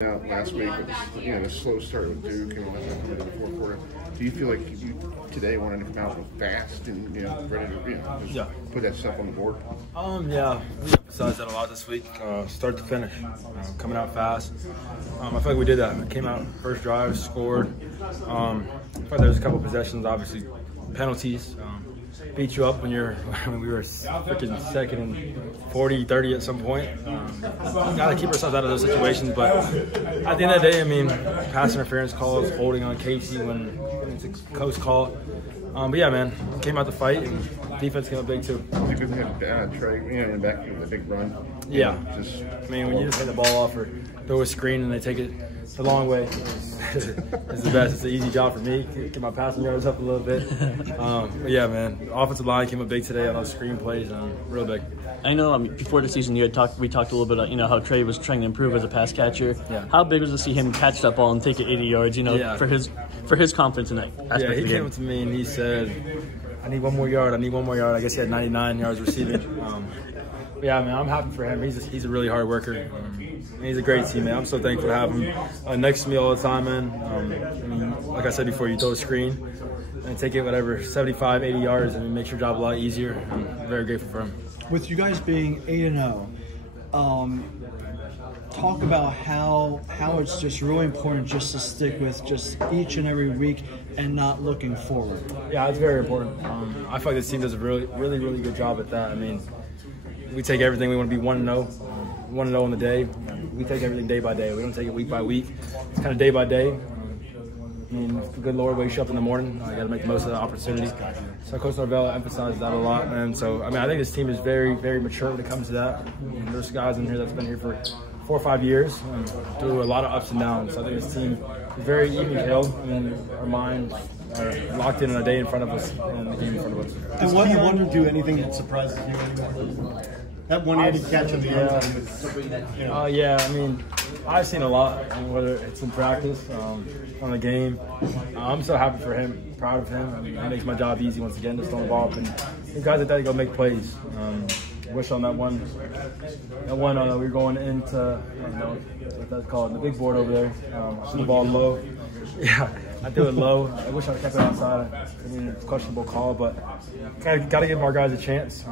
Out last week with the slow start with Duke and coming to the fourth quarter. Do you feel like you today wanted to come out fast and ready to just put that stuff on the board? Yeah, we emphasized that a lot this week, start to finish, coming out fast. I feel like we did that. We came out first drive, scored. I feel like there was a couple possessions, obviously penalties. Beat you up when we were freaking second and 40, 30 at some point. Got to keep ourselves out of those situations. But at the end of the day, I mean, pass interference calls, holding on Casey when it's a close call. But yeah, man, came out to fight and defense came up big too. You could have Trey, in the back with a big run. Yeah, I mean, when you just hit the ball off or throw a screen and they take it the long way, it's the best. It's an easy job for me. Get my passing yards up a little bit. But yeah, man, the offensive line came up big today on those screen plays, real big. I know before the season we talked a little bit about how Trey was trying to improve as a pass catcher. Yeah. How big was to see him catch that ball and take it 80 yards? For his confidence in that aspect of the game. He came up to me and he said, "I need one more yard. I need one more yard." I guess he had 99 yards receiving. Yeah, man, I'm happy for him. He's a really hard worker. He's a great teammate. I'm so thankful to have him next to me all the time, man. I mean, like I said before, you throw a screen and take it whatever 75, 80 yards, and it makes your job a lot easier. I'm very grateful for him. With you guys being 8-0, talk about how it's just really important just to stick with just each and every week and not looking forward. Yeah, it's very important. I feel like this team does a really good job at that. I mean, we take everything. We want to be 1-0, 1-0 on the day. We take everything day by day. We don't take it week by week. It's kind of day by day. I mean, the good Lord wakes you up in the morning. I got to make the most of the opportunity. So Coach Norvell emphasizes that a lot, man. So I mean, I think this team is very mature when it comes to that. There's guys in here that's been here for 4 or 5 years, through a lot of ups and downs. So I think this team is very even-keeled. I mean, our minds are locked in on a day in front of us and the game in front of us. Does P1 do anything that surprises you anymore? That 180 catch in the end. Yeah, I mean, I've seen a lot, whether it's in practice, on the game. I'm so happy for him, proud of him. I mean, it makes my job easy once again, just throwing the ball up. And the guys like that go make plays. Wish on that one we were going into, I don't know what that's called, the big board over there. The ball low. Yeah, I threw it low. I wish I kept it outside. I mean, it's a questionable call, but got to give our guys a chance.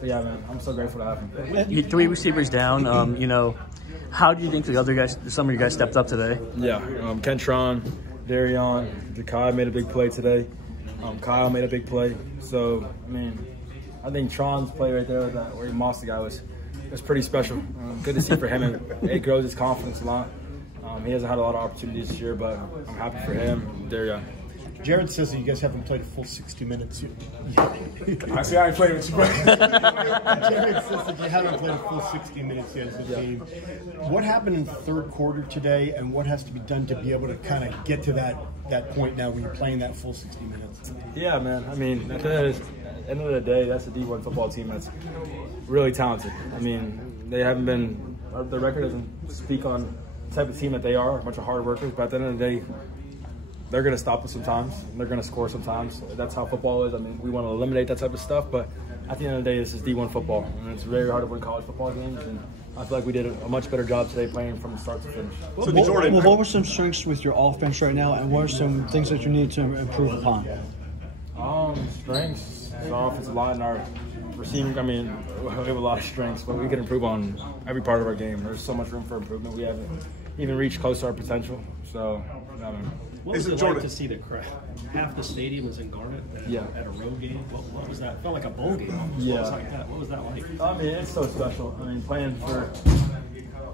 But yeah, man, I'm so grateful to have him. 3 receivers down. How do you think the other guys, some of you guys, stepped up today? Yeah, Kentron, Darion, Jakai made a big play today. Kyle made a big play. So, I mean, I think Tron's play right there, where he mossed the guy, was pretty special. Good to see for him, and it grows his confidence a lot. He hasn't had a lot of opportunities this year, but I'm happy for him. There, Jared says that you guys haven't played a full 60 minutes yet. I see. I ain't played with you. Jared says that you haven't played a full 60 minutes yet as a team. What happened in the third quarter today, and what has to be done to be able to kind of get to that point now when you're playing that full 60 minutes? Yeah, man. I mean, at the end of the day, that's a D1 football team that's really talented. I mean, they haven't been – the record doesn't speak on the type of team that they are, a bunch of hard workers, but at the end of the day, they're going to stop us sometimes, and they're going to score sometimes. That's how football is. I mean, we want to eliminate that type of stuff, but at the end of the day, this is D1 football, and it's very hard to win college football games, and I feel like we did a much better job today playing from start to finish. What were some strengths with your offense right now, and what are some things that you need to improve upon? Strengths, our offensive line, our receiving. I mean, we have a lot of strengths, but we can improve on every part of our game. There's so much room for improvement. We haven't even reached close to our potential, so What was it like to see the crowd? Half the stadium was in Garnet at a road game. What was that? It felt like a bowl game almost. Yeah. What was like that? What was that like? I mean, it's so special. I mean, playing for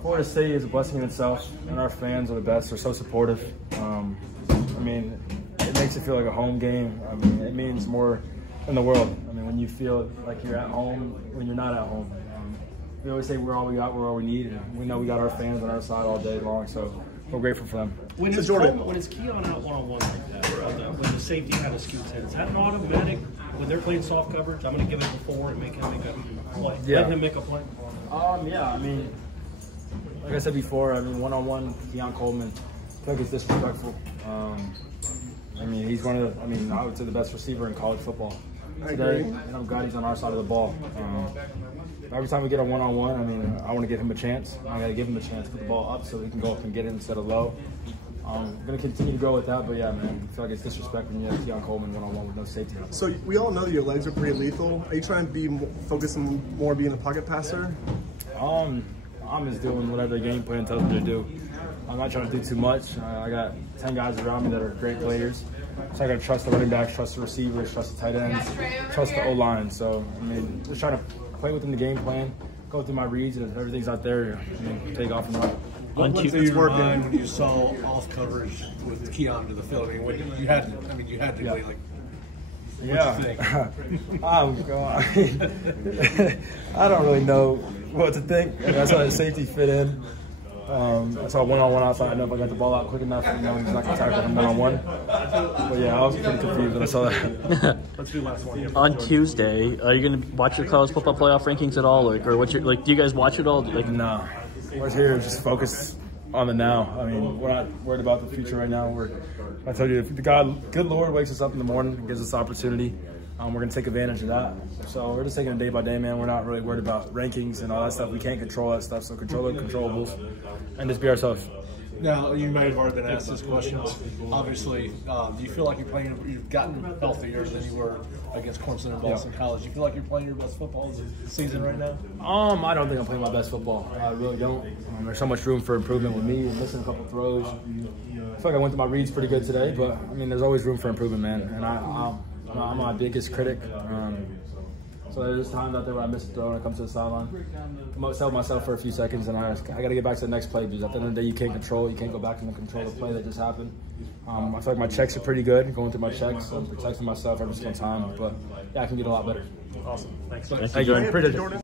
Florida State is a blessing in itself, and our fans are the best. They're so supportive. I mean, it makes it feel like a home game. I mean, it means more in the world. I mean, when you feel like you're at home, when you're not at home. We always say we're all we got, we're all we need, and we know we got our fans on our side all day long, so we're grateful for them. When it's Keon out one-on-one like that, when the safety kind of scoots in, is that an automatic when they're playing soft coverage? I'm going to give it before and make him make a play. Yeah. Let him make a play. Yeah, I mean, like I said before, I mean, one-on-one, Keon Coleman, I think it's disrespectful. I mean, he's one of the, I would say the best receiver in college football today, and I'm glad he's on our side of the ball. every time we get a one-on-one, I mean, I want to give him a chance. I got to give him a chance to put the ball up so he can go up and get it instead of low. I'm going to continue to go with that, but yeah, man, I feel like it's disrespect when you have Keon Coleman one-on-one with no safety. So we all know that your legs are pretty lethal. Are you trying to be focused on more being a pocket passer? I'm just doing whatever the game plan tells me to do. I'm not trying to do too much. I got 10 guys around me that are great players. So I got to trust the running backs, trust the receivers, trust the tight ends, trust the O-line. So, I mean, just trying to play within the game plan, go through my reads, and if everything's out there, I mean, take off and run. What went through your mind when you saw off coverage with Keon to the field? I mean, when you had to really, like, yeah. What you think? Oh, God. I don't really know what to think. I mean, I saw the safety fit in. I saw one-on-one outside. I know if I got the ball out quick enough, he's not going to tackle him one-on-one. But yeah, I was pretty confused when I saw that. Let's do the last one here. On Tuesday, are you going to watch the college football playoff rankings at all, like, or what's your do you guys watch it all? Like, no, we're here just focus on the now. I mean, we're not worried about the future right now. I told you, if the good Lord wakes us up in the morning and gives us opportunity, we're going to take advantage of that. So we're just taking it day by day, man. We're not really worried about rankings and all that stuff. We can't control that stuff, so control the controllables and just be ourselves. Now, you might have already been asked this question. Obviously, do you feel like you've gotten healthier than you were against Clemson and Boston College? Do you feel like you're playing your best football this season right now? I don't think I'm playing my best football. I really don't. There's so much room for improvement with me, missing a couple throws. I feel like I went through my reads pretty good today, but, I mean, there's always room for improvement, man. And I'm my biggest critic. So there's times out there where I miss a throw when it comes to the sideline. I tell myself for a few seconds, and I got to get back to the next play because at the end of the day, you can't control it. You can't go back and control the play that just happened. I feel like my checks are pretty good, going through my checks. I'm protecting myself every single time. But, yeah, I can get a lot better. Awesome. Thanks. Thank you, Jordan. Appreciate it.